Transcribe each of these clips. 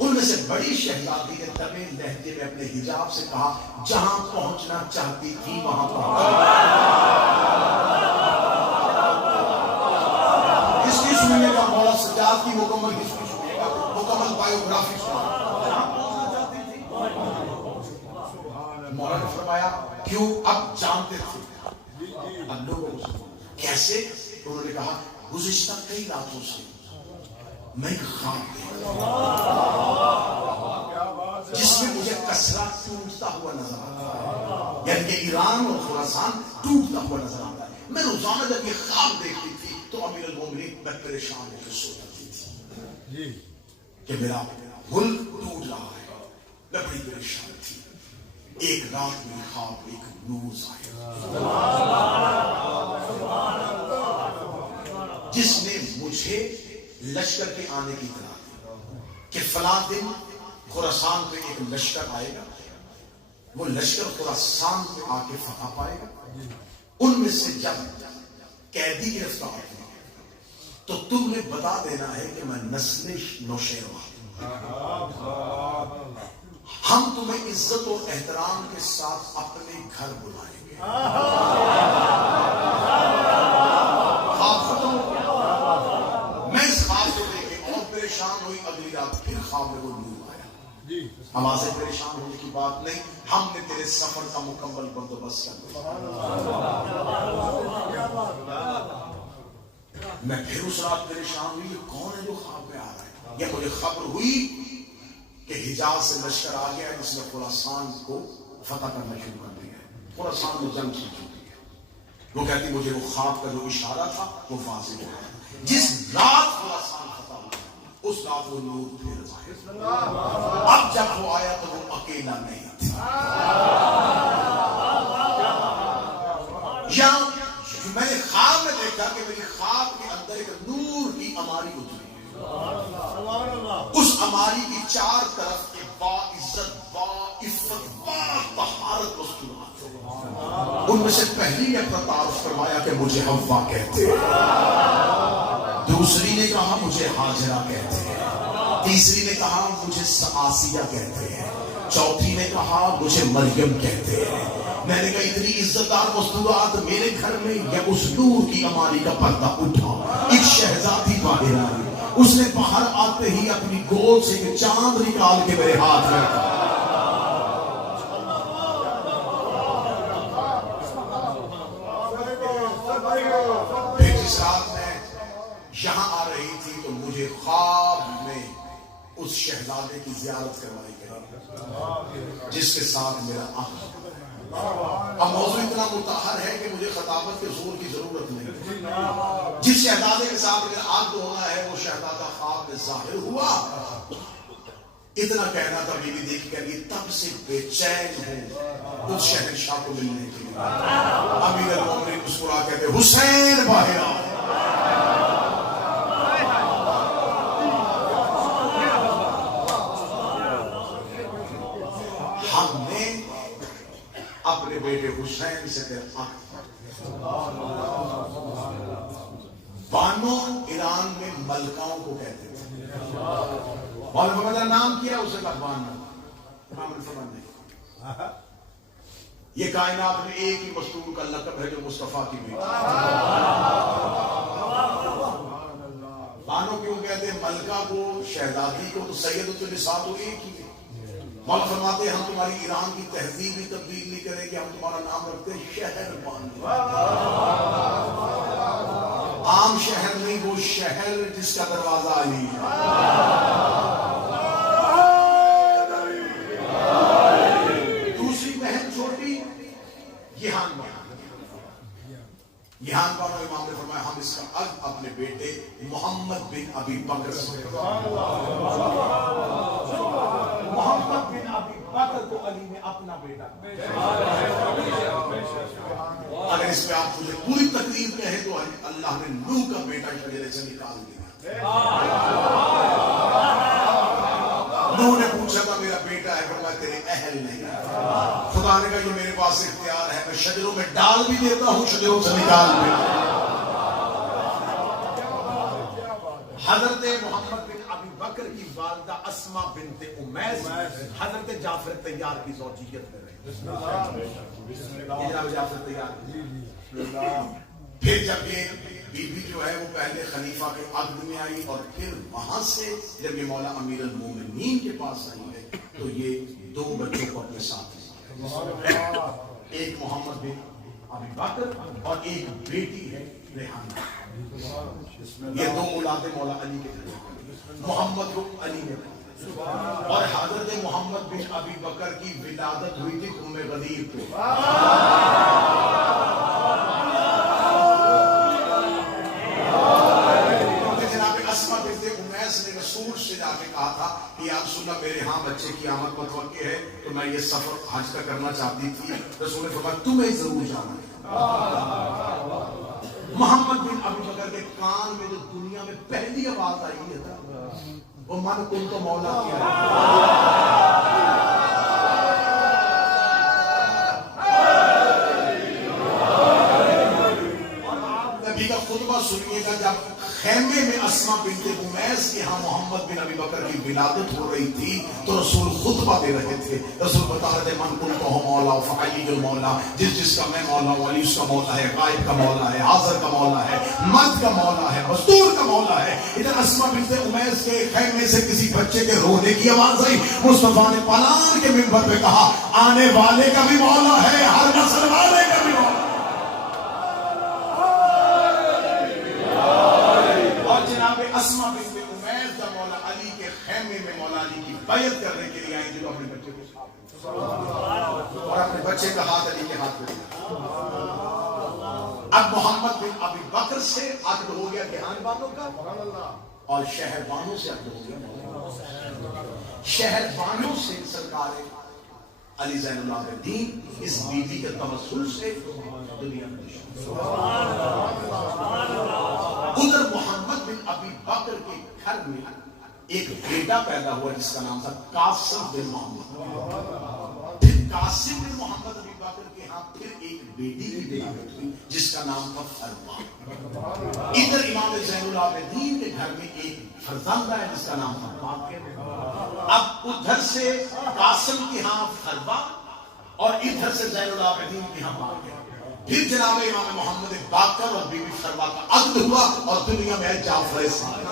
ان میں سے بڑی شہزادی نے طویل لہجے میں اپنے حجاب سے کہا جہاں پہنچنا چاہتی تھی وہاں پہنچ. اس کی سننے کا مولا سجاد کی مکمل ہسٹری سنیے گا, مکمل بایوگرافی سنیے گا. جہاں پہنچنا چاہتی تھی مولا نے فرمایا کیوں؟ اب جانتے تھے اب لوگوں کو کیسے. انہوں نے کہا گزشتہ کئی راتوں سے میں ایک خواب دیکھا جس میں مجھے کسرا ٹوٹتا ہوا نظر آتا ہے, یعنی کہ ایران اور خراسان ٹوٹتا ہوا نظر آتا ہے. میں روزانہ جب یہ خواب دیکھتی تھی تو امیر المومنین میں پریشان ہو کے سو جاتی تھی کہ میرا ملک ٹوٹ رہا ہے. میں بڑی پریشان تھی. ایک رات میں خواب ایک نیوز آیا جس نے مجھے لشکر کے آنے کی اطلاع دی کہ فلاں دن خراسان پہ ایک لشکر آئے گا, وہ لشکر خراسان پہ آ کے فتح پائے گا. ان میں سے جب قیدی گرفتار ہو تو تم نے بتا دینا ہے کہ میں نسل نوشیروان, ہم تمہیں عزت و احترام کے ساتھ اپنے گھر بلائیں گے. خواب ختم ہو گیا. میں اس خواب کو دیکھ کے اور پریشان ہوئی. اگلی رات پھر خواب میں وہ نور آیا. ہمارے پریشان ہونے کی بات نہیں, ہم نے تیرے سفر کا مکمل بندوبست کر دیا. میں پھر اس رات پریشان ہوئی یہ کون ہے جو خواب میں آ رہا ہے. یہ مجھے خبر ہوئی کہ حجاز سے لشکر آ گیا ہے جس نے خراسان کو فتح کرنا شروع کر دیا ہے. خراسان میں جنگ کی چکی ہے. وہ کہتی مجھے وہ خواب کا جو اشارہ تھا وہ واضح ہوا. جس رات خراسان فتح ہوا اس رات وہ نور پھر ظاہر. اب جب وہ آیا تو وہ اکیلا نہیں تھا. یا میں نے خواب میں دیکھا کہ میری خواب کے اندر ایک نور کی عماری اتری. اس عماری کی چار طرف کے با عزت, با عفت, با طہارت مستورات. ان میں سے پہلی نے اپنا تعارف فرمایا کہ مجھے حوا کہتے ہیں, دوسری نے کہا مجھے حاجرہ کہتے ہیں, تیسری نے کہا مجھے آسیہ کہتے ہیں, چوتھی نے کہا مجھے مریم کہتے ہیں. میں نے کہا اتنی عزت دار مستورات میرے گھر میں. یا اس نور کی عماری کا پردہ اٹھا, ایک شہزادی باہر آئی. اس نے باہر آتے ہی اپنی گود سے ایک چاند نکال کے میرے ہاتھ میں رکھا. پھر جس رات میں یہاں آ رہی تھی تو مجھے خواب میں اس شہزادے کی زیارت کروائی گئی جس کے ساتھ میرا آنکھ. اب موضوع اتنا متاثر ہے کہ مجھے خطابت کے زور کی ضرورت نہیں. جس شہزادے کے ساتھ میرا عقد ہونا ہے وہ شہزادہ خواب میں ظاہر ہوا. اتنا کہنا تھا بیوی دیکھ کر یہ تب سے بے چین ہوں اس شہنشاہ کو ملنے کے لیے. امیر المومنین مسکرا کہتے حسین باہر آ. ہم نے اپنے بیٹے حسین سے پھر بانو ایران میں ملکاؤں کو کہتے تھے. اور محمد نام کیا اسے کا بانو نہیں. یہ کائنات میں ایک ہی مستور کا لقب ہے جو مصطفیٰ کی بیٹی. بانو کیوں کہتے ہیں؟ ملکہ کو, شہزادی کو تو سید النساء تو ایک ہی ہے. مولا فرماتے ہیں ہم تمہاری ایران کی تہذیب بھی تبدیل نہیں کریں گے, ہم تمہارا نام رکھتے ہیں شہر بانو. عام شہر نہیں, وہ شہر جس کا دروازہ علی ہے. دوسری بہن چھوٹی یہان بانو. یہان بانو امام نے فرمایا ہم اس کا عقد اپنے بیٹے محمد بن ابی بکر سے. محمد بن ابی بکر کو علی نے اپنا بیٹا. اگر اس پہ آپ مجھے پوری تقریر کہیں تو اللہ نے نوح کا بیٹا شجرے سے نکال دیا. نوح نے پوچھا تھا میرا بیٹا ہے, فرمایا تیرے اہل نہیں. خدا نے کہا جو میرے پاس اختیار ہے میں شجروں میں ڈال بھی دیتا ہوں, شجروں سے نکال بھی. حضرت محمد بن ابی بکر کی والدہ اسما بنت امیس حضرت جعفر طیار کی زوجیت میں رہی. جناب جعفر طیار. پھر جب یہ بی بی جو ہے وہ پہلے خلیفہ کے عقد میں آئی اور پھر وہاں سے جب یہ مولا امیر المومنین کے پاس آئی ہے تو یہ 2 بچوں کو اپنے ساتھ لے. ایک محمد بن ابی بکر اور ایک بیٹی ہے ریحانہ. یہ 2 اولاد مولا علی کے گھر. محمد کو علی نے اور حضرت محمد بن ابی بکر کی ولادت ہوئی تھی ام غدیر کو. اسما بنت امیس نے رسول سے جا کے کہا تھا کہ یا رسول اللہ میرے ہاں بچے کی آمد متوقع ہے تو میں یہ سفر حج کا کرنا چاہتی تھی. رسول نے فرمایا تمہیں ضرور جانا ہے. محمد بن ابی بکر کے کان میں جو دنیا میں پہلی آواز آئی ہے وہ من کن تو مولا کی نبی کا خطبہ سنیے گا. جب خیمے میں اسما بنت امیس کے ہاں محمد بن ابی بکر کی ولادت ہو رہی تھی تو رسول خطبہ دے رہے تھے. رسول بتا رہے تھے من کنت مولا فعلی المولا, جس کا میں مولا ہوں علی اس کا مولا ہے, غائب کا مولا ہے, حاضر کا مولا ہے, مد کا مولا ہے, مستور کا مولا ہے. ادھر اسما بنت امیس کے خیمے سے کسی بچے کے رونے کی آواز آئی. مصطفیٰ نے پلان کے منبر پہ کہا آنے والے کا بھی مولا ہے, ہر نسل والے کا بھی مولا. اسما بنت امیس جب مولا علی کے خیمے میں مولا علی کی بیعت کرنے کے لیے آئیں جو اپنے بچے کو ساتھ اور اپنے بچے کا ہاتھ علی کے ہاتھ میں. اب محمد بن ابی بکر سے عقد ہو گیا دھیان بانوں کا اور شہر بانوں سے عقد ہو گیا. شہر بانوں سے سرکار علی زین العابدین اس بیوی کے توسل سے دنیا میں ادھر محمد بن ابی بکر کے گھر میں ایک بیٹا پیدا ہوا جس کا نام تھا قاسم بن محمد. پھر قاسم بن محمد ابی بکر کے ہاں پھر ایک بیٹی کی ولادت ہوئی جس کا نام تھا فروا. ادھر امام زین العابدین کے گھر میں ایک فرزند ہے جس کا نام تھا باقر. اب ادھر سے قاسم کے ہاں فروا اور ادھر سے زین العابدین کے ہاں باقر. پھر جناب امام محمد باقر اور بی بی فروا کا عقد ہوا اور دنیا میں جعفر صادق.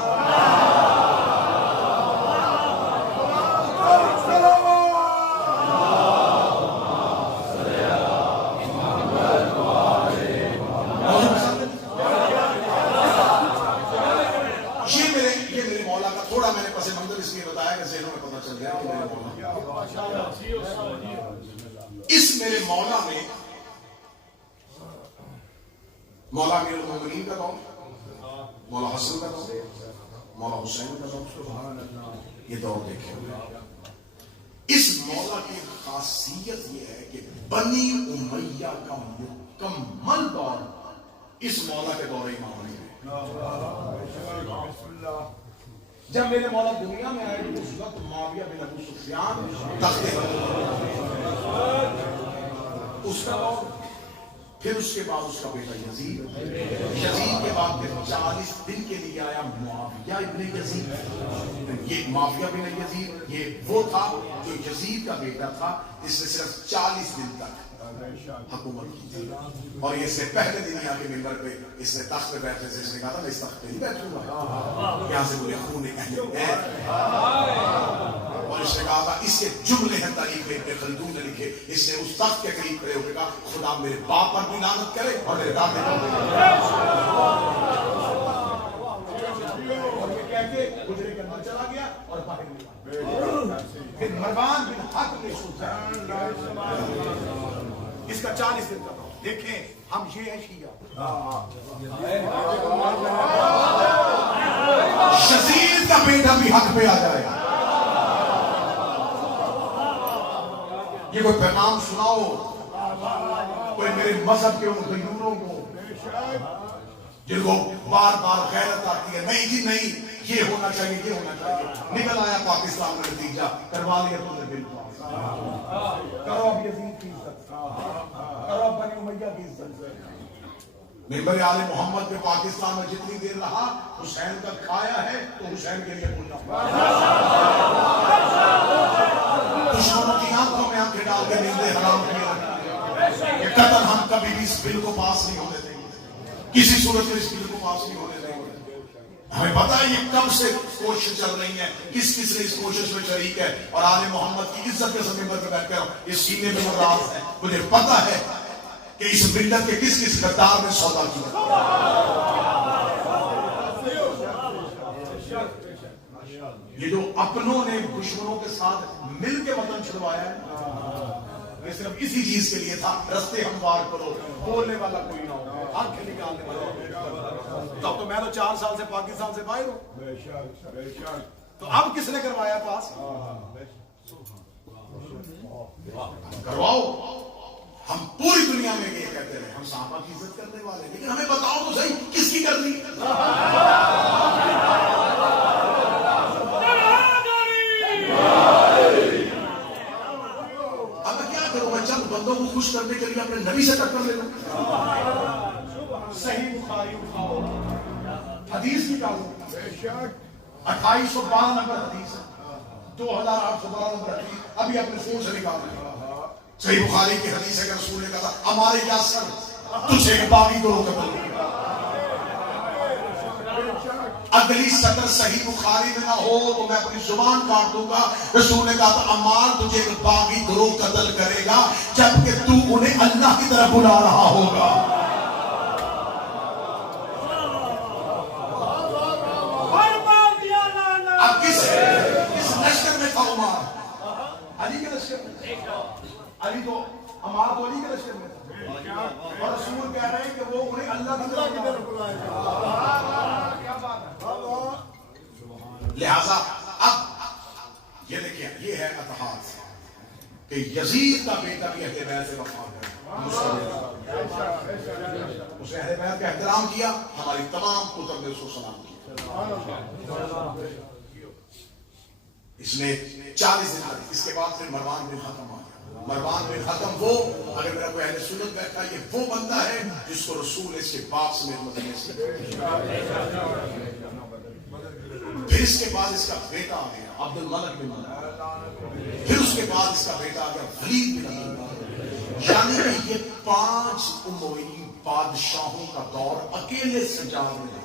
یہ میرے مولا کا تھوڑا میں نے پس منظر اس لیے بتایا کہ ذہنوں میں پتہ چل گیا کہ میرے مولا اس میرے مولا میں مولا امیر المومنین کا دور, مولا حسن کا دور, مولا حسین کا دور, یہ دور دیکھیں. اس مولا کی خاصیت یہ ہے کہ بنی امیہ کا مکمل دور اس مولا کے دور امام میں. جب میرے مولا دنیا میں آئے تو اس وقت معاویہ بن ابو سفیان تخت اس کا دور. پھر اس کے بعد اس کا بیٹا یزید, یزید کے بعد پھر 40 دن کے لیے آیا معاویہ ابن یزید. یہ معاویہ بن یزید یہ وہ تھا جو یزید کا بیٹا تھا جس نے صرف 40 دن تک حکومت کی تھی. اور یہ سے پہلے دن یہاں کے ممبر پہ اس نے تخت پہ بیٹھے سے اس نے کہا تھا میں اس تخت پہ نہیں بیٹھوں گا, یہاں سے مجھے خون اہل اور اس نے کہا تھا اس کے جملے ہیں تاریخ میں ابن خلدون نے لکھے. اس نے اس تخت کے قریب کھڑے ہو کے کہا خدا میرے باپ پر بھی لعنت کرے اور میرے دادے پر بھی لعنت کرے. اور یہ کہہ کے گجرے کے اندر چلا گیا اور باہر نکلا. پھر مروان بن حق نے سوچا اس کا 40 دن کا. دیکھیں ہم یہ ہے شیعہ, یزید کا بیٹا بھی حق پہ آ جائے. یہ کوئی پیغام سناؤ کوئی میرے مذہب کے ان غیوروں کو جن کو بار بار غیرت آتی ہے نہیں جی نہیں یہ ہونا چاہیے یہ ہونا چاہیے. نکل آیا پاکستان میں نتیجہ کروا لیا تو نے بل پاس. کرو اب یزید کی عزت, کرو اب بنی امیہ کی عزت. ممبر آل محمد پہ پاکستان میں جتنی دیر رہا حسین کا کھایا ہے تو حسین کے لیے بولنا دشمنوں کی آنکھوں میں آنکھیں ڈال کے نیندے حرام کیا کہ قتل ہم کبھی بھی اس بل کو پاس نہیں ہونے دیں گے، کسی صورت میں اس بل کو پاس نہیں ہونے دیں گے۔ ہمیں پتا ہے یہ کب سے کوشش چل رہی ہے، کس کس نے اس کوشش میں شریک ہے، اور آل محمد کی عزت کے ممبر پہ بیٹھ کر اس سینے میں راز ہے، مجھے پتا ہے کہ اس ملت کے کس کس غدار میں سودا کیا۔ یہ جو اپنوں نے دشمنوں کے ساتھ مل کے وطن چھڑوایا ہے، یہ صرف اسی چیز کے لیے تھا، رستے ہموار کرو، بولنے والا کوئی نہ ہو، آنکھیں نکالنے والا۔ تب تو میں تو 4 سال سے پاکستان سے باہر ہوں، تو اب کس نے کروایا پاس؟ کرواؤ۔ ہم پوری دنیا میں یہ کہتے ہیں ہم صحابہ کی عزت کرنے والے، لیکن ہمیں بتاؤ تو صحیح کس کی کرنی ہے؟ اب میں کیا کروں؟ میں چند بندوں کو خوش کرنے کے لیے اپنے نبی سے ٹکر لے لوں؟ صحیح بخاری اٹھاؤ، حدیث نکالو، 2812 نمبر حدیث، 2812 نمبر حدیث ابھی اپنے فون سے نکالو۔ صحیح بخاری کی حدیث ہے کہ رسول نے کہا ہمارے یاسر تجھے باغی گروہ کا بل، اگلی سطر صحیح بخاری میں نہ ہو تو میں اپنی زبان کاٹ دوں گا۔ رسول نے کہا تھا عمار تجھے ایک باغی گروہ قتل کرے گا جبکہ تو انہیں اللہ کی طرف بلا رہا ہوگا۔ اب کس لشکر میں تھا عمار؟ علی کے لشکر میں۔ علی تو عمار تو علی کے لشکر میں تھا، اور رسول کہہ رہے ہیں کہ وہ انہیں اللہ کی طرف بلائے گا۔ لہذا اب یہ دیکھیں، یہ ہے اتحاد کہ یزید کا بیٹا بھی اہل بیت سے وفا کرے، اسے اہل بیت کا احترام کیا، ہماری تمام کتب نے اس کو سلام کیا۔ اس نے 40 دن، اس کے بعد پھر مروان بن حکم آ گیا۔ مروان بن حکم وہ، اگر میرا کوئی اہل سنت بیٹھا، یہ وہ بندہ ہے جس کو رسول اس کے باپ سے مدینے سے، پھر اس کے بعد اس کا بیٹا آ گیا عبد الملک بن مروان، پھر اس کے بعد اس کا بیٹا آ گیا ولید بن عبد، یعنی کہ یہ 5 اموی بادشاہوں کا دور اکیلے سجاد میں لگا۔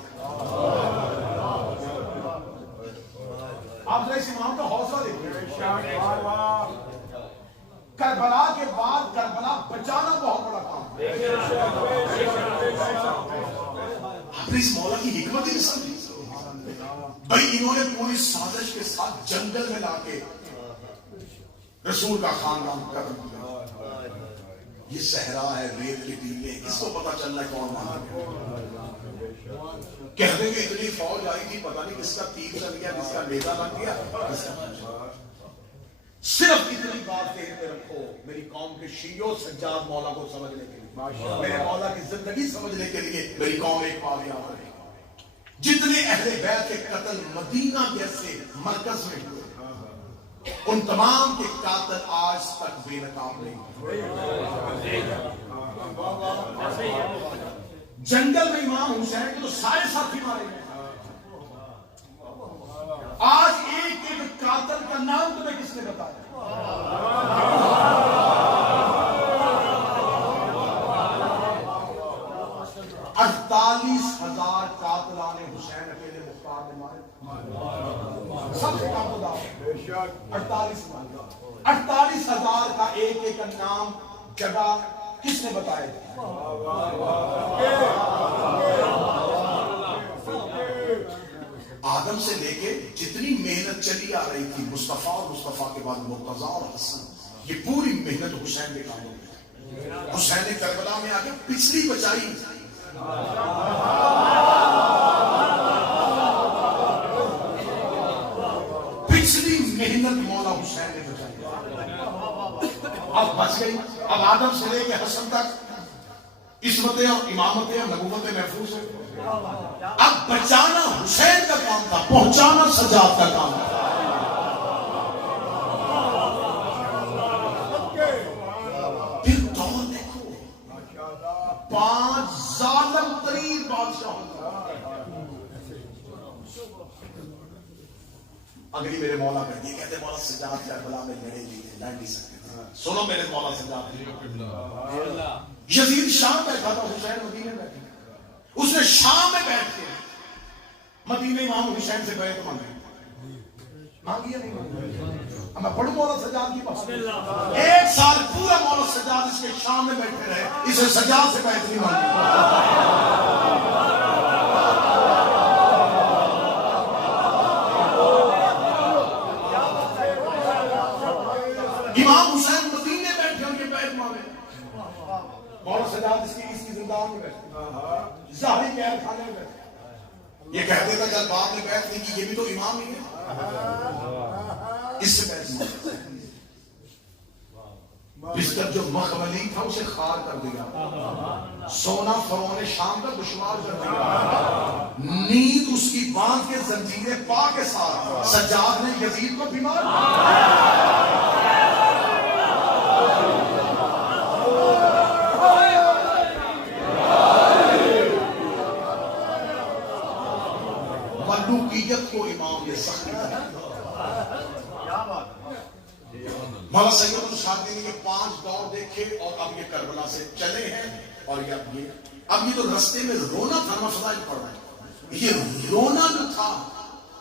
آپ اس امام کا حوصلہ دیکھیں، کربلا کے بعد کربلا بچانا بہت بڑا کام ہے۔ آپ نے اس مولا کی حکمت ہی نہیں سمجھی؟ بھائی انہوں نے پوری سازش کے ساتھ جنگل میں لا کے رسول کا خاندان قتل کیا۔ یہ صحرا ہے، ریت کے ٹیلے، کس کو پتا چلنا ہے کون مانا گیا؟ کہتے ہیں کہ اتنی فوج آئی تھی، پتہ نہیں کس کا تیر چل گیا، کس کا نیزہ لگ گیا، صرف اتنی بات ذہن میں رکھو میری قوم کے شیعوں سجاد مولا کو سمجھنے کے لیے، میرے مولا کی زندگی سمجھنے کے لیے میری قوم ایک پا گیا ہے۔ جتنے اہل بیت کے قتل مدینہ جیسے مرکز میں ہوئے، ان تمام کے قاتل آج تک بے نقاب نہیں۔ جنگل میں امام حسین کے تو سارے ساتھی مارے گئے، آج ایک ایک قاتل کا نام تمہیں کس نے بتایا؟ 48,000 قاتلان حسین اکیلے مختار نے مارے، سب سے کم خدا 48,000 کا ایک ایک نام جگہ کس نے بتائے؟ آدم سے لے کے جتنی محنت چلی آ رہی تھی، مصطفیٰ اور مصطفیٰ کے بعد مرتضیٰ اور حسن، یہ پوری محنت حسین کے کاموں میں۔ حسین نے کربلا میں آ کے پچھلی بچائی، پچھلی محنت مولا حسین نے بچائی، اب بچ گئی۔ اب آدم سے لے کے حسن تک عصمتیں اور امامتیں اور نبوتیں محفوظ ہیں۔ اب بچانا حسین کا کام تھا، پہنچانا سجاد کا کام تھا۔ پھر دور دیکھو، 5 ظالم اگلی میرے مولا کہتی ہے، کہتے مولا سجاد کربلا میں لڑے نہیں تھے، لڑ نہیں سکتے تھے. سنو میرے مولا سجاد، یزید شام بیٹھا تھا، حسین مدینے بیٹھے. اس نے شام میں بیٹھ کے مدینے امام حسین سے بیعت مانگی. مانگی یا نہیں مانگی؟ اب میں پڑھوں مولا سجاد کی بات. 1 سال پورا مولا سجاد اس کے شام میں بیٹھے رہے، اسے سجاد سے بیعت نہیں مانگی. امام حسین مدینے بیٹھے ان کے بیعت مانگے، مولا سجاد اس کی زندان میں بیٹھے، ظاہری قید خانے میں بیٹھے. یہ کہتے تھے جب بعد میں بیعت نہیں کی، یہ بھی تو امام ہی ہے، اس سے بیعت مانگے. بستر جو مخملی تھا اسے خار کر دیا، سونا فرعون شام کا دشوار کر دیا، نیند اس کی باندھ کے زنجیریں پا کے ساتھ سجاد نے یزید کو بیمار ملوکیت کو امام یہ سخت کیا. مولا سید الشاذلی نے یہ 5 دور دیکھے اور اب یہ کربلا سے چلے ہیں. اور اب یہ تو رستے میں رونا تھا، مسائل پڑ رہا ہے، یہ رونا جو تھا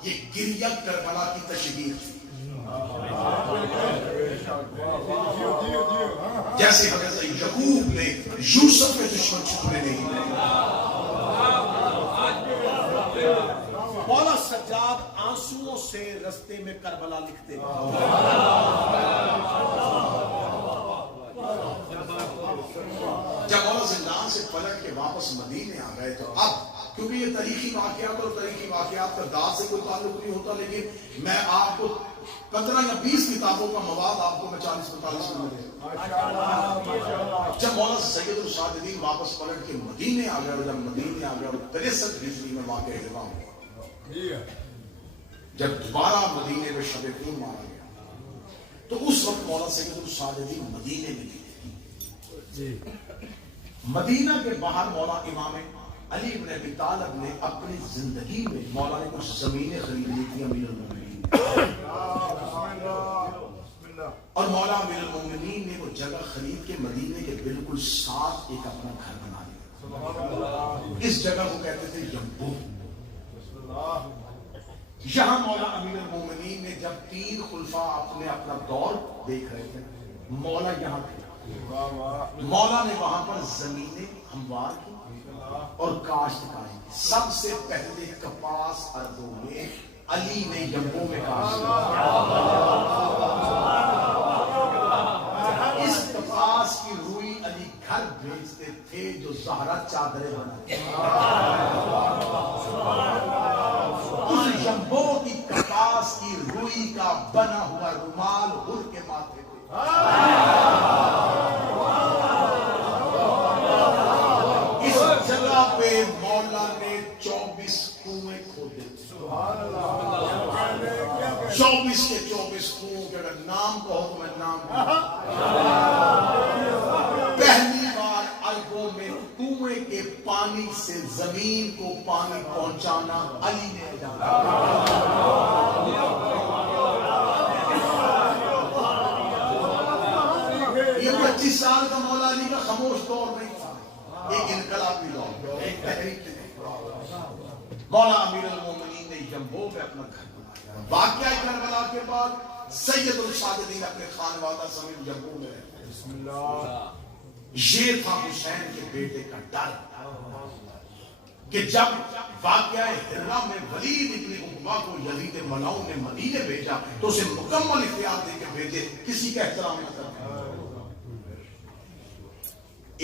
یہ گریہ کربلا کی تشبیہ تھی. جیسے حضرت یعقوب نے یوسف کے دشمن چھپنے نہیں دے. مولا سجاد آنسوؤں سے رستے میں کربلا لکھتے ہیں. جب مولا زندان سے پلٹ کے واپس مدینے آ گئے تو اب کیونکہ یہ تاریخی واقعات اور تاریخی واقعات کا داد سے کوئی تعلق نہیں ہوتا، لیکن میں آپ کو 15 یا 20 کتابوں کا مواد آپ کو میں 40-45 میں دے. جب مولا سید الشاذلی واپس پلٹ کے مدینے آ گئے اور جب مدینے آ گئے اور 63 ہجری میں واقع ہوا، جب دوبارہ مدینے میں شب خون مارا گیا تو اس وقت مولا سید الشاذلی مدینے میں تھے. مدینہ کے باہر مولا امام علی بن ابی طالب نے اپنی زندگی میں مولا نے کچھ زمینیں خرید لی تھی امیر المومنین، اور مولا امیر المومنین نے وہ جگہ خرید کے مدینے کے بالکل ساتھ ایک اپنا گھر بنا لیا. اس جگہ کو کہتے تھے جمبو. یہاں مولا امیر المومنین نے جب 3 خلفاء اپنا دور دیکھ رہے تھے، مولا یہاں تھے. مولا نے وہاں پر زمینیں ہموار کی اور کاشتکاری کی. سب سے پہلے کپاس ارضوں میں علی نے جمبو میں کاشت کی. اس کپاس کی روئی علی گھر بھیجتے تھے جو زہرا چادریں بناتے. اس جمبو کی کپاس کی روئی کا بنا ہوا رومال حر کے ماتھے پہ. اس جگہ پہ مولا نے 24 کنویں کھودے. 24 کے 24 کنویں کے اگر نام کہو تو میں نام پہلی بار عربوں میں کنویں کے پانی سے زمین کو پانی پہنچانا علی نے جانا. یہ 25 سال کا مولا علی کا خاموش دور نہیں تھا، ایک انقلابی دور، ایک تحریک تھی. مولا امیر المومنین نے جمبو میں اپنا گھر بنایا. واقعہ کربلا کے بعد سید الشاذلی اپنے خانوادہ سمیت جمبو میں رہے. یہ تھا حسین کے بیٹے کا ڈر کہ جب واقعہ ہرہ میں ولید ابن عقبہ کو یزید ملعون نے مدینے بھیجا تو اسے مکمل اختیار دے کے بھیجے، کسی کا احترام نہ کرنا.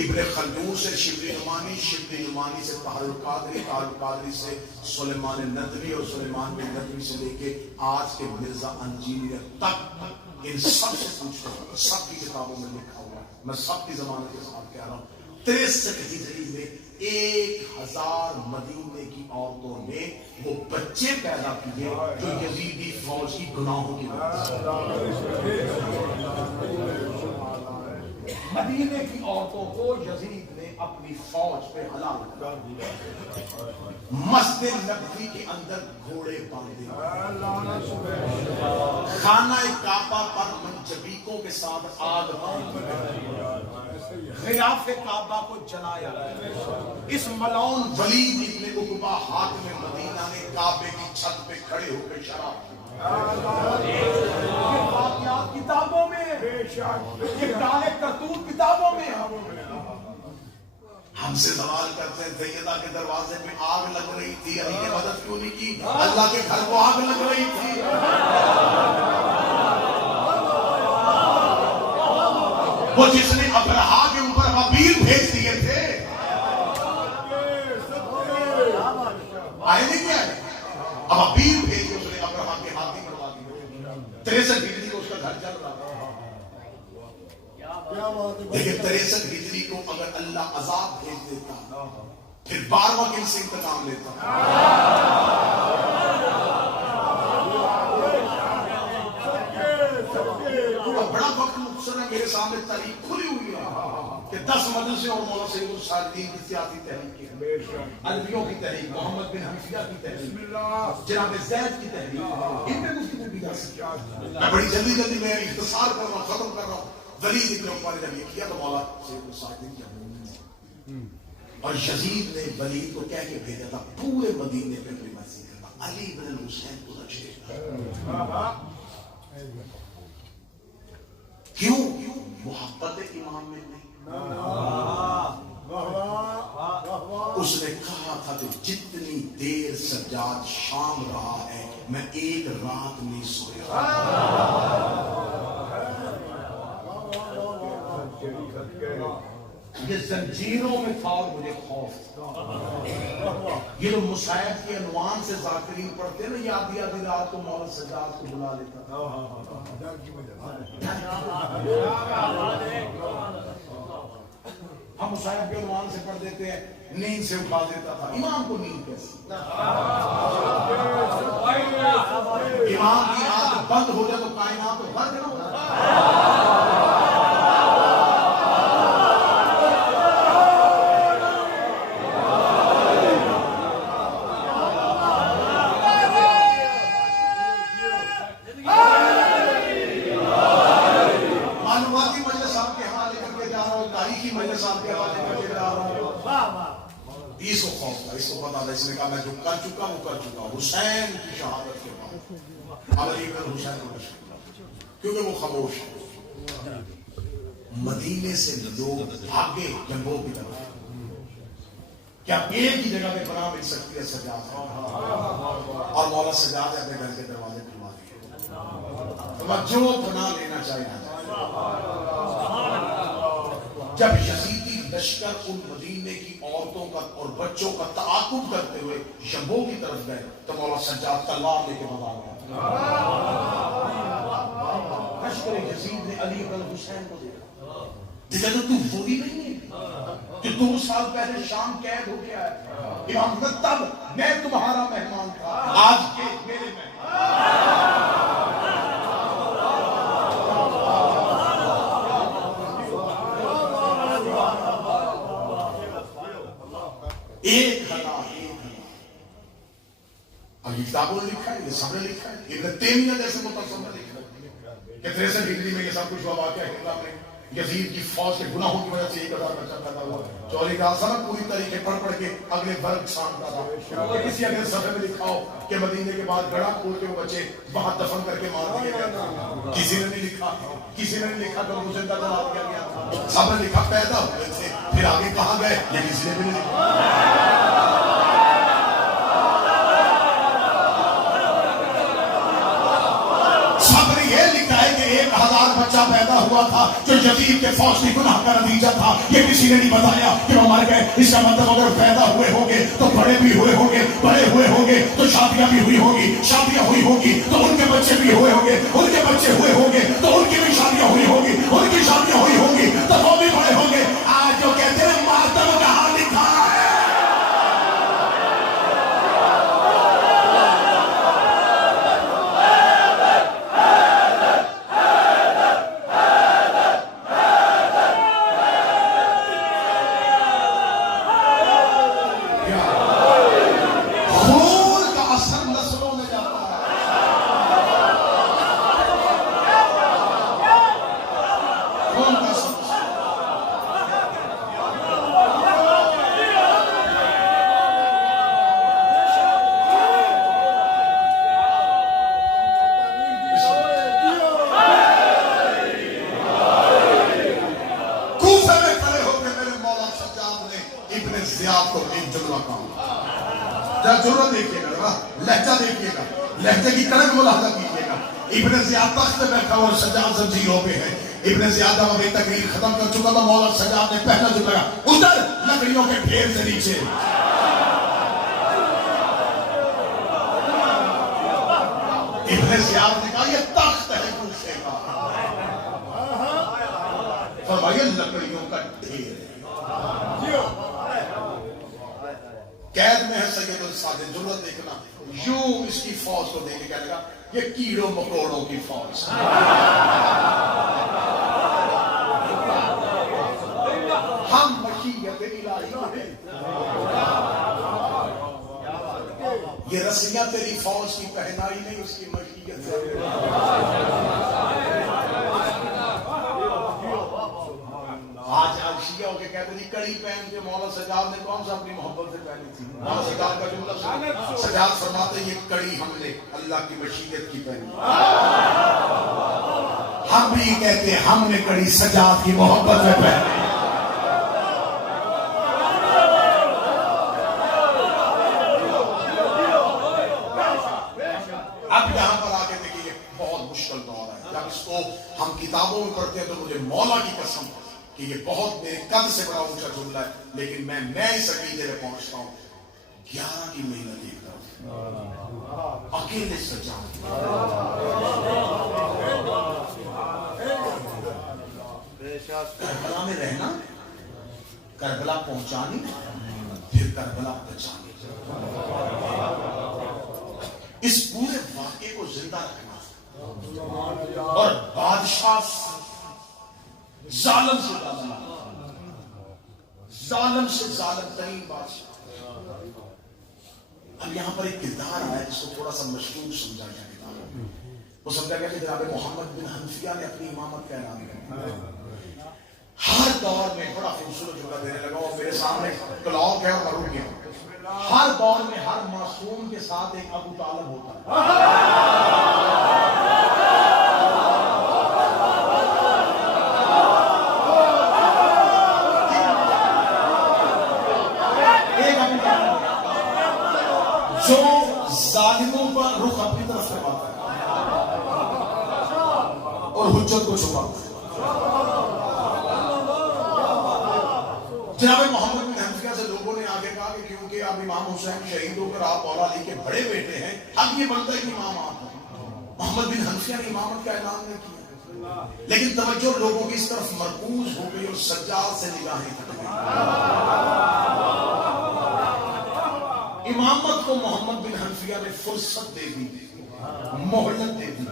ابن خلدون سے شبلی نعمانی، شبلی نعمانی سے طاہر القادری، طاہر القادری سے سلیمان ندوی، اور سلیمان بن ندوی سے لے کے آج کے مرزا انجیری تک ان سب سے پوچھتے ہیں. سب کی کتابوں میں لکھا ہوا ہے، میں سب کی زمانت کے ساتھ کہہ رہا ہوں. 63 ہجری میں 1000 مدینے کی عورتوں نے وہ بچے پیدا کیے جو یزیدی فوج کی گناہوں کی وجہ سے. مدینے کی عورتوں کو یزید نے اپنی فوج پہ حلال کر دیا. مسجد نبوی کے اندر گھوڑے باندھے. خانہ کعبہ پر منجبیکوں کے ساتھ آگ غلاف کعبہ کو جلایا. اس ملعون ولید ابن عقبہ حاکم مدینہ نے کعبے کی چھت پہ کھڑے ہو کے شراب پی. یہ واقعات کتابوں میں، یہ کالے کرتوت کتابوں میں. ہم سے سوال کرتے ہیں سیدہ کے دروازے میں آگ لگ رہی تھی، علی نے مدد کیوں نہیں کی؟ اللہ کے گھر کو آگ لگ رہی تھی. وہ جس نے ابرہا کے اوپر ابابیل بھیج دیے تھے، آئے نہیں کیا ہے؟ ابابیل بھیج کے اس نے ابرہا کے ہاتھی مروا دیے. 63 ہجری کو اس کا گھر چل رہا تھا. لیکن 63 ہجری کو اگر اللہ عذاب بھیج دیتا پھر 12واں دن سے انتقام لیتا. بڑا وقت مختصر ہے، میرے سامنے تاریخ کھلی ہوئی ہے کہ 10 مدرسے اور مولانا سید الصالحین کی سیاسی تحریک کی، الویوں کی تحریک، محمد بن حنفیہ کی تحریک، جناب زید کی تحریک، ان میں گفتگو بھی جا سکتی ہے. میں بڑی جلدی میں اختصار کر رہا ہوں، ختم کر رہا ہوں. ولید ابن عقبہ نے جب یہ کیا تو مولا سید الصالحین کیا اور یزید نے ولید کو کہہ کے بھیجا تھا پورے مدینے پہ اپنی مرضی کرنا، علی بن الحسین کو رکھے. کیوں؟ محبت امام میں نہیں. اس نے کہا تھا کہ جتنی دیر سجاد شام رہا ہے میں ایک رات نہیں سویا. یہ زنجیروں میں تھا اور مجھے خوف تھا. یہ جو مصائب کے عنوان سے ذاکرین پڑھتے ہیں نا، یہ آدھی رات کو مولا سجاد کو بلا لیتا تھا. ہم مصائب کے عنوان سے پڑھ دیتے ہیں، نیند سے اٹھا دیتا تھا. امام کو نیند کیسی؟ امام کی آنکھ بند ہو جائے تو کائنات تو غرق نہ ہو. اس کو پتا تھا، اس نے کہا میں جو کر چکا وہ کر چکا. حسین کی شہادت کے بعد علی بن حسین کو کیونکہ وہ خاموش ہے. مدینے سے لوگ بھاگے جنگوں کی طرف. کیا ایک ہی جگہ میں پناہ مل سکتی ہے سجاد اور مولا سجاد اپنے گھر کے دروازے کھلوا دیے. جو پناہ لینا چاہیے. جب یزیدی لشکر ان مدینے کی عورتوں کا اور بچوں کا تعاقب کرتے ہوئے شمبو کی طرف گئے تو مولا سجاد تلوار لے کے بھگا گیا. لشکر یزید نے علی بن حسین کو دیکھا، تو وہی نہیں ہے کہ 2 سال پہلے شام قید ہو گیا ہے. امام تب میں تمہارا مہمان تھا، آج کے میرے مہمان. ایک خطا اور یہ کتابوں نے لکھا ہے، یہ سب نے لکھا ہے. ابن تیمیہ جیسے متصوف نے لکھا ہے کہ 63 ہجری میں یہ سب کچھ ہوا. واقعہ ہجرہ میں یزید کی فوج کے گناہوں کی وجہ سے 1000 بچہ پیدا ہوا. چوری کا اثر پوری طریقے پڑھ کے اگلے برگ چھانٹتا تھا. کسی اگلے صفحے میں لکھا ہو کہ مدینے کے بعد گڑھا کھول کے وہ بچے وہاں دفن کر کے مار دیے گئے. کسی نے نہیں لکھا، کسی نے نہیں لکھا کہ وہ زندہ کروا دیا گیا. سب نے لکھا پیدا ہوئے تھے، پھر آگے کہاں گئے یہ کسی نے بھی نہیں لکھا. کہ 1000 بچہ پیدا ہوا تھا جو یزید کے فوج کی گناہ کا نتیجہ تھا. یہ کسی نے نہیں بتایا کہ وہ مر گئے. اس کا مطلب اگر پیدا ہوئے ہوں گے تو بڑے بھی ہوئے ہوں گے، بڑے ہوئے ہوں گے تو شادیاں بھی ہوئی ہوگی، شادیاں ہوئی ہوگی تو ان کے بچے بھی ہوئے ہوں گے، ان کے بچے ہوئے ہوں گے تو ان کی بھی شادیاں ہوئی ہوگی، ان کی شادیاں ہوئی ہوں گی تو وہ بھی بڑے ہوں گے. آج جو کہتے ہیں ماتم کہاں لکھا ہے؟ ملاحظہ کیجیے گا، ابن زیاد تخت پہ بیٹھا اور سجاد زنجیروں پہ ہے. ابن زیاد جب ابھی تقریر ختم کر چکا تھا، مولا سجاد نے پہلا جو لگا ادھر لکڑیوں کے ڈھیر سے نیچے. ابن زیاد نے کہا یہ تخت ہے کوفے کا، فرمایا لکڑیوں کا ڈھیر ہے. قید میں ہے سید الصادق، ضرورت دیکھنا یوں اس کی فوج کو دیکھ کے کہنے لگا یہ کیڑوں مکوڑوں کی فوج. ہم مشیت الہی ہیں، یہ رسیاں تیری فوج کی پہنائی نہیں، اس کی مشیت ہے. آج شیعہ ہو کے کہتے ہیں کڑی پہن کے مولا سجاد نے کون سا اپنی محبت سے پہنی تھی؟ مولا سجاد کا جملہ سنیں، سجاد فرماتے ہیں یہ کڑی ہم نے اللہ کی مشیت کی پہنی. ہم بھی کہتے ہیں ہم نے کڑی سجاد کی محبت میں پہنی. اب یہاں پر آ کے دیکھیے یہ بہت مشکل دور ہے. جب اس کو ہم کتابوں میں پڑھتے ہیں تو مجھے مولا کی قسم کہ یہ بہت میرے قد سے بڑا اونچا جملہ ہے، لیکن میں اس عقیدے میں پہنچتا ہوں 11 کی محنت ایک طرف، اکیلے سجاد کربلا میں رہنا، کربلا پہنچانی، پھر کربلا بچانی. اس پورے واقعے کو زندہ رکھنا اور بادشاہ ظالم سے ظالم ترین بادشاہ. اب یہاں پر ایک کردار آیا جس کو تھوڑا سا مشکوک سمجھا گیا. کتاب وہ سمجھا گیا کہ جناب محمد بن حنفیہ نے اپنی امامت کا اعلان کیا. ہر دور میں بڑا خوبصورت جملہ دینے لگا اور میرے سامنے کلاک ہے اور میں رک گیا. ہر دور میں ہر معصوم کے ساتھ ایک ابو طالب ہوتا ہے. جو ظالموں پر رخ اپنی طرف کرواتا ہے اور حجت کو چھپاتا ہے. جناب محمد بن حنفیہ سے لوگوں نے آگے کہا کہ کیونکہ اب امام حسین شہید ہو کر آپ مولا علی کے بڑے بیٹے ہیں، اب یہ بنتا ہے کہ امام آپ ہیں. محمد بن حنفیہ نے امامت کا اعلان نہیں کیا، لیکن توجہ لوگوں کی اس طرف مرکوز ہو گئی اور سجاد سے نگاہیں ہٹ گئی. امامت کو محمد بن حنفیہ نے فرصت دے دی، مہلت دے دی.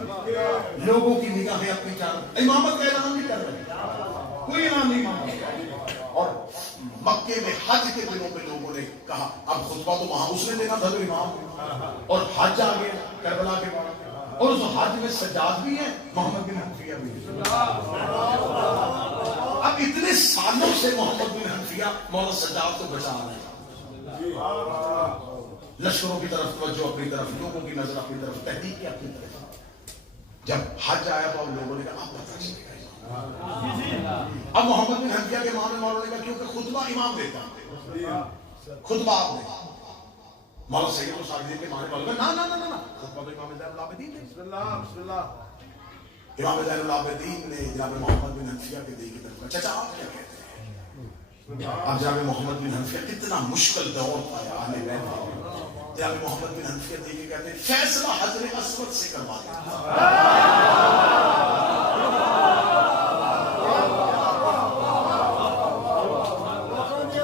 لوگوں کی نگاہیں اپنی جانب، امامت کا اعلان نہیں کر رہے، کوئی اعلان نہیں مانگا. اور مکے میں حج کے دنوں میں لوگوں نے کہا اب خطبہ تو وہاں اس نے دینا تھا جو امام، اور حج آ گیا کربلا کے بعد، اور اس حج میں سجاد بھی ہے محمد بن حنفیہ بھی ہے. اب اتنے سالوں سے محمد بن حنفیہ مولا سجاد کو بچا رہے ہیں. لشکروں کی طرف توجہ اپنی طرف، لوگوں کی نظر اپنی طرف، تحریک اپنی طرف. جب حج آیا تو اب لوگوں نے کہا اب پتہ چلے گا. اب محمد بن حنفیہ کے معنی والوں نے کہا کیونکہ خطبہ امام دیتا، خطبہ آپ نے مولا سید الصادق کے معنی والوں نے نا خطبہ تو امام زین العابدین نے. بسم اللہ. امام زین العابدین نے جناب محمد بن حنفیہ کے دیکھ کر کہا چچا آپ کیا کہتے ہیں؟ اب جناب محمد بن حنفیہ کتنا مشکل دور تھا اہل بیت کا. جناب محمد بن حنفیہ دیکھ کے کہتے ہیں فیصلہ حجر اسود سے کروا دیں.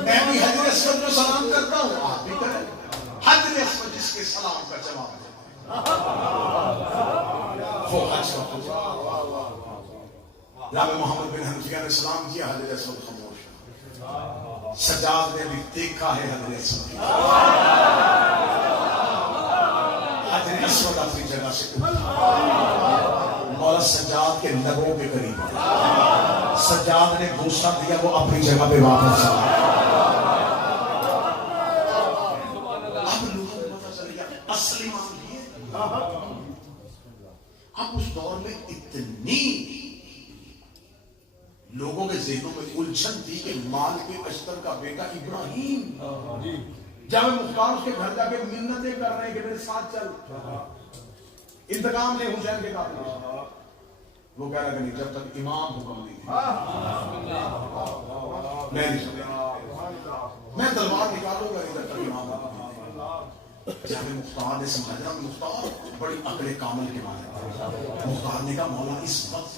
میں بھی حجر اسود کو سلام کرتا ہوں، آپ بھی کریں. حجر اسود جس کے سلام کا جواب دے وہ حج کا خطبہ. جناب محمد بن حنفیہ نے سلام کیا، حجر اسود خاموش. سجاد نے بھی دیکھا ہے حجر اسود، حجر اسود اپنی جگہ سے مولا سجاد کے لبوں کے قریب، سجاد نے بوسہ دیا، وہ اپنی جگہ پہ واپس آ. اب لوگوں کو پتہ چل گیا اصلی معاملہ یہ. اب اس دور میں اتنی لوگوں کے ذہنوں میں الجھن تھی کہ مال کے اشتر کا بیٹا ابراہیم جب مختار اس کے گھر جا کے منتیں کر رہے ہیں کہ میرے ساتھ چل. انتقام لے حسین کے قاتل. وہ کہہ رہا کہ نہیں، جب تک امام حکم نہیں دے میں نہیں سکتا، میں تلوار نکالوں گا جب تک امام حکم نہیں دے. جب مختار نے سمجھا، مختار بڑی عقل کامل کے مالک، مختار نے کہا مولا اس وقت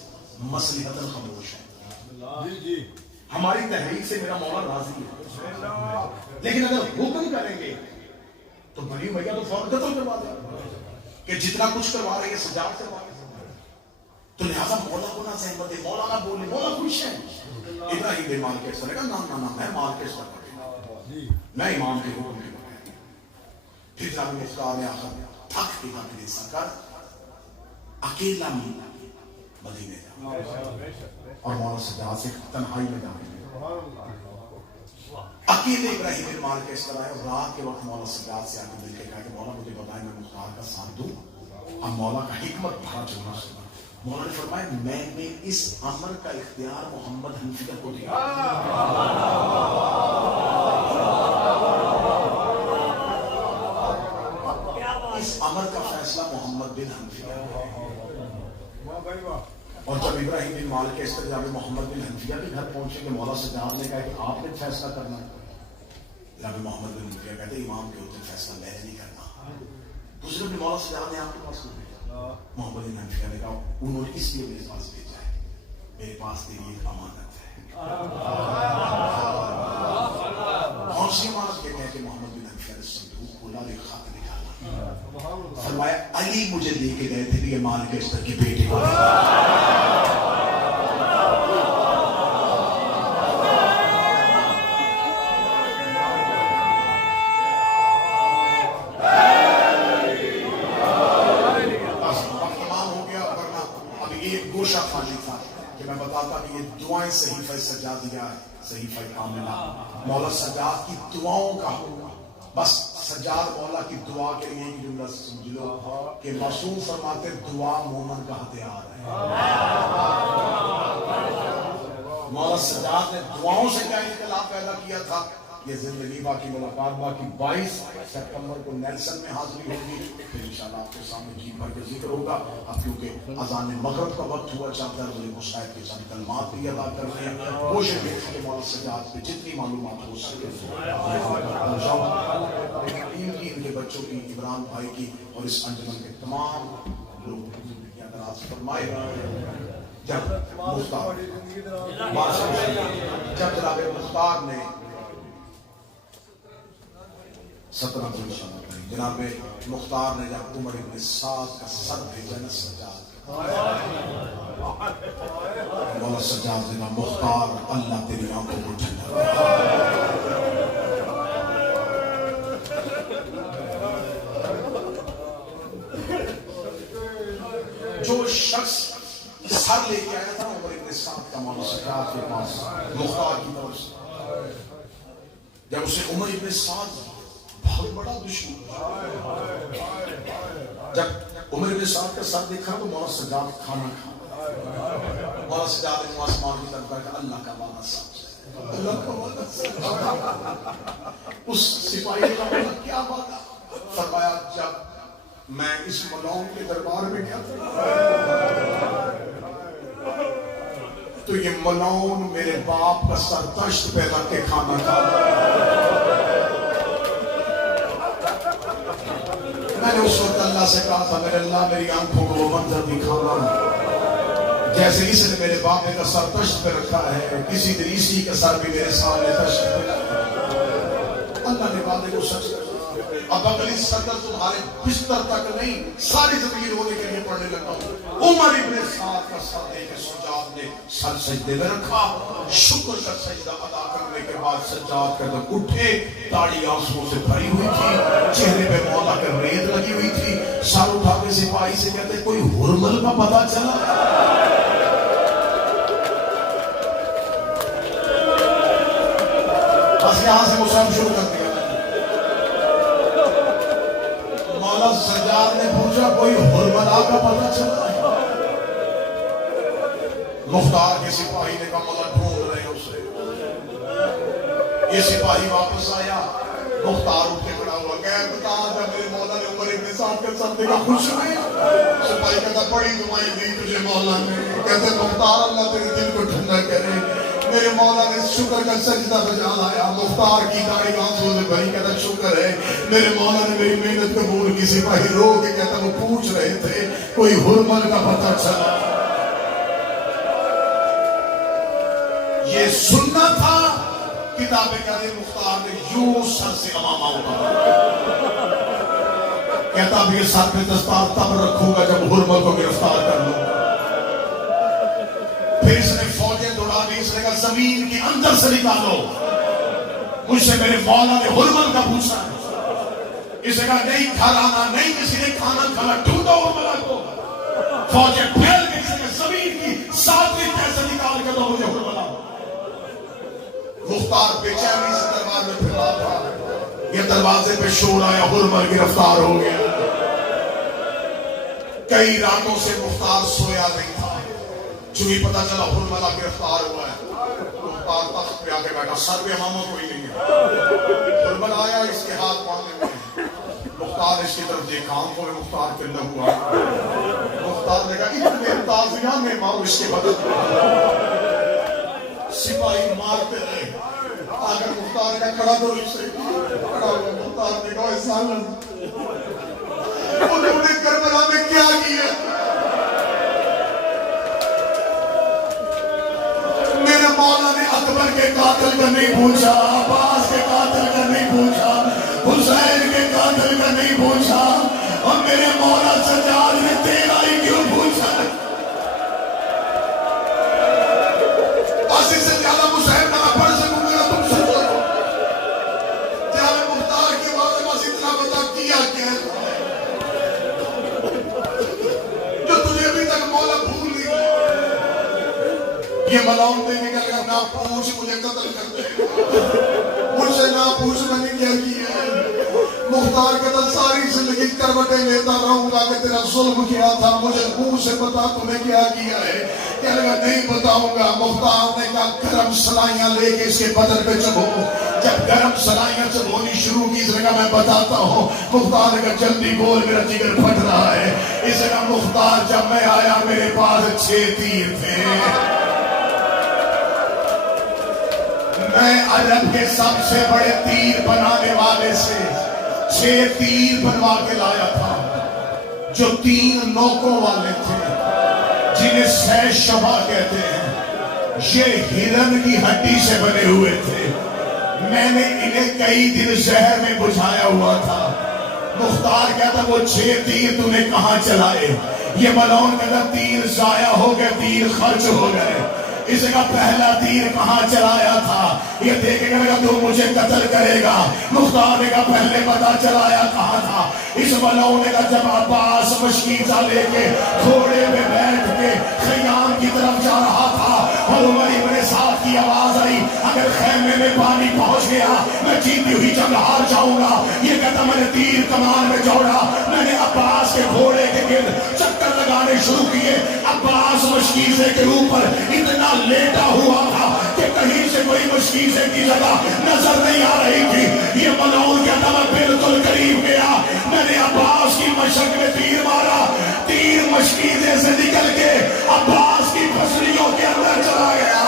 مصلحت خاموش ہے، ہماری تحریک سے میرا مولا راضی ہے، لیکن اگر حکم کریں گے تو بنی بھیا تو فوراً قتل کروا دیں کہ جتنا کچھ کروا رہے ہیں سجاد کروا رہے ہیں، تو لہذا مولا کو نہ زحمت دے، مولا نہ بولے، مولا خوش ہے. ابراہیم بن مالکیس نے کہا نہ میں مالکیس پر پڑے، میں امام کے حکم کے بغیر. پھر جناب مختار نے آخر تھک کے کہا کہ سرکار اکیلا مدینے جا، اور مولا سجاد سے تنہائی میں جا کے اکیلے ابراہیم بن مالکیس پر آئے، اور رات کے وقت مولا سجاد سے آ کے مل کے کہا کہ مولا مجھے بتائیں میں مختار کا ساتھ دوں. اب مولا کا حکمت بھرا چلنا سنا. مولا نے فرمایا میں نے اس امر کا اختیار محمد حنفیہ کو دیا. اس امر کا فیصلہ محمد بن حنفیہ. اور جب ابراہیم بن مالکیس پر جب محمد بن حنفیہ کے گھر پہنچے کہ مولا سجاد نے کہا کہ آپ نے فیصلہ کرنا ہے، جب محمد بن حنفیہ کہتے امام کے ہوتے فیصلہ میں نہیں کرنا. دوسرے دن مولا سجاد نے آپ کے پاس بھیجا. محمد بن حنفیہ نے کہا انہوں نے اس لیے میرے پاس بھیجا ہے، میرے پاس تیری ایک امانت ہے. کون سی امانت؟ کہتے ہیں کہ محمد بن حنفیہ نے صندوق کھولا، ایک خط نکالا، فرمایا علی مجھے دے کے گئے تھے یہ مالکیس کے بیٹے کو. صحیفہ سجادیہ ہے، صحیفہ کاملہ، مولا سجاد کی دعاؤں کا ہوگا. بس سجاد مولا کی دعا کے لیے ایک جملہ سمجھ لو کہ معصوم فرماتے دعا مومن کا ہتھیار ہے. مولا سجاد نے دعاؤں سے کیا انقلاب پیدا کیا تھا. یہ زندگی باقی ملاقات باقی 22 ستمبر کو نیلسن میں حاضری ہوگی. پھر انشاءاللہ آپ کے سامنے جی بھر کے ذکر ہوگا. اب کیونکہ اذان مغرب کا وقت ہوا چاہتا ہے ولی مشاہد کے ساتھ کلمات بھی ادا کرتے ہیں. کوشش ہے کہ مولا سجاد پہ جتنی معلومات ہو سکے ان کے بچوں کی، عمران بھائی کی اور اس انجمن کے تمام لوگوں کی اعتراض فرمائے. جب مختار جب جناب مختار نے 17 جناب مختار نے جب عمر ابن سعد کا سر بھیجا نا سجاد، مولا سجاد نے مختار اللہ تیری آنکھوں کو ٹھنڈا. جو شخص سر لے کے آیا تھا عمر ابن سعد کا مولا سجاد کے پاس مختار کی طرف سے، جب اسے عمر ابن سعد بہت بڑا دشمن، جب عمر ابن سعد کا سر دیکھا تو مولا سجاد کھانا کھا. مولا سجاد نے آسمان کی طرف کہا اللہ کا وعدہ سچ ہے، اللہ کا وعدہ سچ ہے. اس سپاہی کا وعدہ کیا وعدہ؟ فرمایا جب میں اس ملعون کے دربار میں گیا تو یہ ملعون میرے باپ کا سر تشت پہ رکھ کے کھانا کھا. میں نے اس وقت اللہ سے کہا تھا میرے اللہ میری آنکھوں کو وہ منظر دکھانا جیسے اس نے میرے باپ کا سر تشت پہ رکھا ہے، کسی دن اسی کا سر بھی میرے سامنے تشت پہ رکھا. اللہ نے وعدے کو سچ کر. اب اگلی صدر تمہارے بستر تک نہیں ساری زندگی رونے کے لیے پڑھنے لگا ہوں. عمر ابن سعد کا سر دے کے سجاد نے سر سجدے میں رکھا. شکر کا سجدہ ادا کرنے کے بعد سجاد قدم اٹھے، داڑھی آنسوؤں سے بھری ہوئی تھی، چہرے پہ مولا کے ریت لگی ہوئی تھی. سر اٹھا کے سپاہی سے کہتے کوئی حرمل کا پتہ چلا؟ بس یہاں سے مسلم شروع کر دیا. مولا سجاد نے پوچھا کوئی حرملا کا پتہ چلا ہے؟ مختار کے سپاہی نے کہا مولا ڈھونڈ رہے اسے. یہ سپاہی واپس آیا، مختار اٹھ کے کھڑا ہوا، کہہ بتا جب میرے مولا نے عمر ابن سعد کے سر دیکھا خوش ہوئے. سپاہی کہتا بڑی دعائیں دی تجھے مولا نے. کہتے مختار اللہ تیرے دل کو ٹھنڈا کرے. میرے مولا نے شکر کا سجدہ بجا لایا. مختار کی داڑھی آنسوں سے بھری. کہتا شکر ہے میرے مولا نے میری محنت قبول کی. سپاہی رو کے کہتا وہ پوچھ رہے تھے کوئی حرمل کا پتہ چلا. یہ سننا تھا. کتابیں کہتے ہیں مختار نے یوں سر سے امامہ اٹھایا. کہتا اب یہ سر پہ دستار تب رکھوں گا جب حرمل کو گرفتار کر لوں. پھر اس نے فوجیں دوڑا دی. اس نے کہا زمین کے اندر سے نکالو. مجھ سے میرے مولا نے حرمل کا پوچھا ہے. اس نے کہا نہیں گھر آنا نہیں کسی نے کھانا کھانا ڈھونڈو حرملہ کو. فوجیں پھیل گئی. اس نے کہا زمین کی ساتویں کیسے نکال کے دو مجھے حرملہ. مختار بے چینی سے دربار میں پھیلا تھا. یہ دروازے پہ شور آیا حرمل گرفتار ہو گیا. کئی راتوں سے مختار سویا نہیں تھا. چونکہ پتا چلا حرملہ گرفتار ہوا ہے. مختار تخت پہ آ کے بیٹھا. سر پہ امامہ کوئی نہیں ہے. حرمل آیا اس کے ہاتھ باندھے ہوئے. مختار اس کی طرف دیکھا. آنکھوں میں مختار کے اندر ہوا. مختار نے کہا اتنے تازیاں میں مارو اس کے بدل. سپاہی مارتے رہے. اگر مختار کا کھڑا کرو اس سے کھڑا ہوا. مختار نے کہا احسان انہوں نے کربلا میں کیا کیا. میرے مولا نے اکبر کے قاتل کا نہیں پوچھا. عباس کے قاتل کا نہیں پوچھا. حسین کے قاتل کا نہیں پوچھا. اور میرے مولا سجاد نے تیرا ہی کیوں پوچھا. سے زیادہ حسین نہ پڑھ سکوں گا تم سن لو. جب مختار کے بارے میں اتنا بتا کیا کیا جو تجھے ابھی تک مولا بھول نہیں گیا. یہ ملاؤں دے نکل کر نہ پوچھ مجھے قتل کر دے. مجھ سے نہ پوچھ میں نے کیا کیا. مختار کہتا ساری زندگی کروٹیں لیتا رہوں گا کہ تیرا ظلم کیا تھا. مجھے منہ سے بتا تم نے کیا کیا ہے. کہنے لگا نہیں بتاؤں گا. مختار نے کہا گرم سلائیاں لے کے اس کے بدن پہ چبھو. جب گرم سلائیاں چبھونی شروع کی اس نے کہا میں بتاتا ہوں. مختار نے کہا جلدی بول میرا جگر پھٹ رہا ہے. اس نے کہا مختار جب میں آیا میرے پاس 6 تیر تھے. میں عرب کے سب سے بڑے تیر بنانے والے سے 6 تیر بنوا کے لایا تھا جو 3 نوکوں والے تھے جنہیں سہ شبا کہتے ہیں. یہ ہرن کی ہڈی سے بنے ہوئے تھے. میں نے انہیں کئی دن زہر میں بجھایا ہوا تھا. مختار کہتا وہ 6 تیر تو نے کہاں چلائے. یہ ملعون کہتا تیر ضائع ہو گئے. تیر خرچ ہو گئے. اس کا پہلا تیر کہاں چلایا تھا. یہ دیکھے گا تو مجھے قتل کرے گا. مختار نے کہا پہلے پتا چلایا کہاں تھا. اس ملعون نے کہا جب عباس مشکیزہ لے کے گھوڑے میں بیٹھ کے خیام کی طرف جا رہا تھا اور عمر ابن سعد کی آواز آئی اگر خیمے میں پانی پہنچ گیا میں جیتی ہوئی جنگ ہار جاؤں گا. یہ کہتا میں نے تیر کمان میں جوڑا. میں نے عباس کے گھوڑے کے گرد چکر لگانے شروع کیے. عباس مشکیزے کے اوپر اتنا لیٹا ہوا تھا کہ کہیں سے کوئی مشکیزے کی جگہ نظر نہیں آ رہی تھی. یہ ملعون کہتا میں بالکل قریب گیا. میں نے عباس کی مشک میں تیر مارا. تیر مشکیزے سے نکل کے عباس کی پسلیوں کے اندر چلا گیا.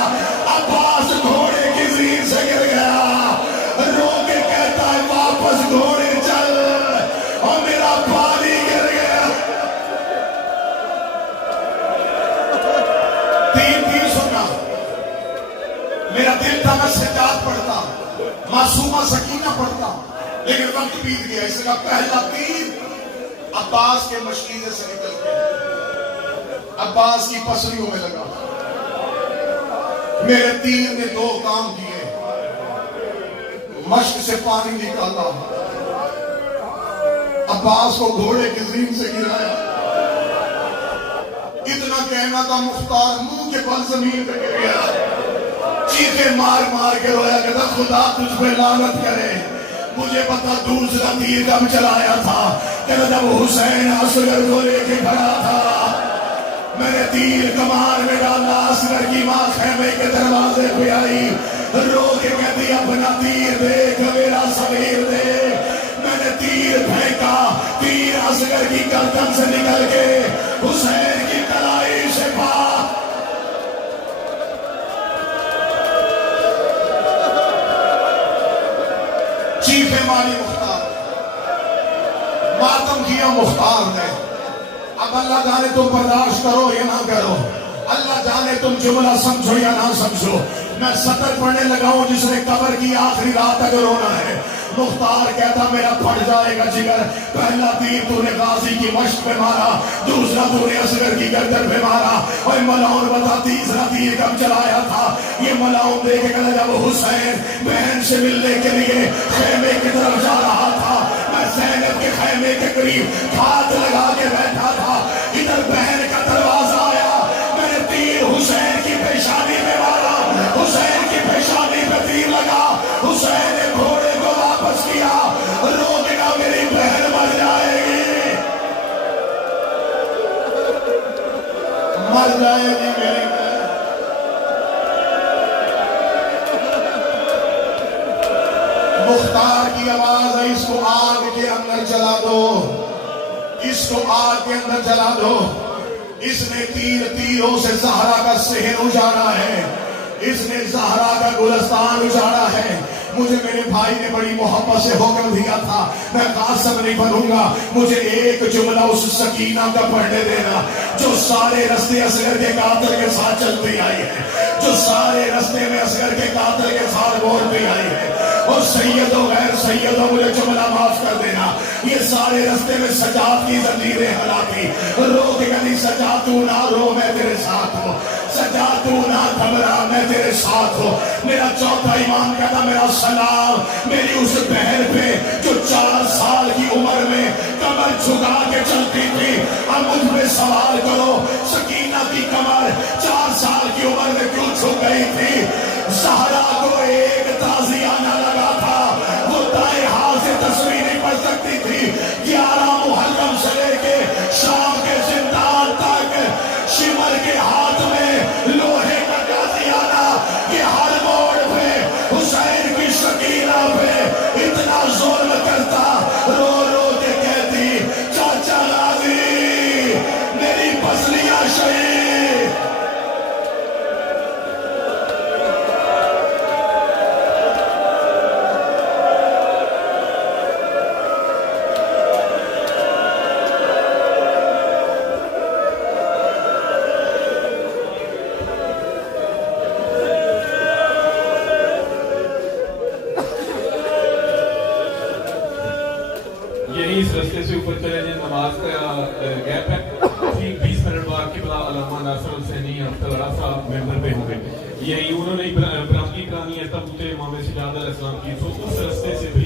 عباس گھوڑے کی زیر سے گر گیا. رو کے کہتا ہے واپس گھوڑے چل. اور میرا پانی گر گیا. 3 سننا. میرا دل تھا میں سجاد پڑھتا معصومہ سکینہ پڑھتا لیکن وقت بیت گیا. اس کا پہلا تیر عباس کے مشکیزے سے نکل کے عباس کی پسلیوں میں لگا. میرے تیر نے 2 کام کیے. مشک سے پانی نکالا. عباس کو گھوڑے کی زین سے گرایا. اتنا کہنا تھا مختار منہ کے بل زمین پہ گر گیا. چیخے مار مار کے رویا کہتا خدا تجھ پہ لعنت کرے. مجھے پتا دوسرا تیر کب چلایا تھا. کہتا جب حسین اصغر کو لے کے کھڑا تھا میں نے تیر کمان میں ڈالا. اصغر کی ماں خیمے کے دروازے پہ آئی. رو کے کہتی اپنا تیر دیکھ میرا صغیر دیکھ. میں نے تیر پھینکا، تیر اصغر کی گردن سے نکل کے حسین کی کلائی سے پار۔ چیخے ماری مختار، ماتم کیا مختار نے۔ اب اللہ جانے تم برداشت کرو یا نہ کرو، اللہ جانے تم جملہ سمجھو یا نہ سمجھو۔ میں سطر پڑھنے لگا ہوں جس نے قبر کی آخری رات اگر رونا ہے۔ مختار کہتا میرا پھٹ جائے گا جگر، پہلا تیر تو نے غازی کی مشق پہ مارا، دوسرا تو نے اصغر کی گردن پہ مارا، اور ملعون بتا تیسرا تیر کب چلایا تھا؟ یہ ملعون دیکھ کے کہا جب حسین بہن سے ملنے کے لیے خیمے کی طرف جا رہا تھا، میں زینب کے خیمے کے قریب ہاتھ لگا کے بیٹھا تھا، ادھر بہن کا دروازہ آیا، میں نے تیر حسین کی پیشانی میں مارا، حسین کی پیشانی پہ تیر لگا، حسین نے گھوڑے کو واپس کیا، روکے گا میری بہن مر جائے گی، مر جائے گی میری بہن۔ مختار کی آواز ہے اس کو آگ کے اندر جلا دو، اس کو آگ کے اندر جلا دو۔ اس نے تیروں سے زہرا کا صحن اجاڑا ہے، اس نے زہرا کا گلستان اجاڑا ہے۔ مجھے میرے بھائی نے بڑی محبت سے حکم دیا تھا میں قاسم نہیں بنوں گا، مجھے ایک جملہ اس سکینہ کا پڑھنے دینا جو سارے رستے اصغر کے قاتل کے ساتھ چلتی آئی ہے، جو سارے رستے میں اصغر کے قاتل کے ساتھ بولتی آئی ہے۔ اور سید و غیر سید و مجھے جملہ معاف کر دینا، یہ سارے رستے میں سجاد کی زنجیریں ہلاتی، رو کے کہتی سجاد تو نہ رو میں تیرے ساتھ ہوں، سجاد تو نہ گھبرا میں تیرے ساتھ ہوں۔ میرا چوتھا ایمان کہتا میرا سلام میری اس بہن پہ جو 4 سال کی عمر میں کمر جھکا کے چلتی تھی، اب مجھ پہ سوال کرو سکینہ کی کمر 4 سال کی عمر میں کیوں جھک گئی تھی؟ زہرا کو ایک تازیہ نہ لگا تھا، وہ دائیں ہاتھ سے تصویر نہیں پڑھ سکتی تھی۔ 11 محرم سے لے کے شام کے زندان تک شمر کے ہاتھ میں لوہے کا تازیانہ، یہ ہر موڑ پہ حسین کی سکینہ پہ اتنا ظلم کرتا، رو رو کے کہتی چاچا غازی میری پسلیاں شہید۔ یہی اس رستے سے اوپر چلے جائیں، نماز کا گیپ ہے، ٹھیک 20 منٹ بعد کے بعد علامہ ناصر حسینی اخترا صاحب ممبر پہ ہوں گے، یہی انہوں نے برامگی کرانی ہے تب امام سجاد علیہ السلام کی، تو اس رستے سے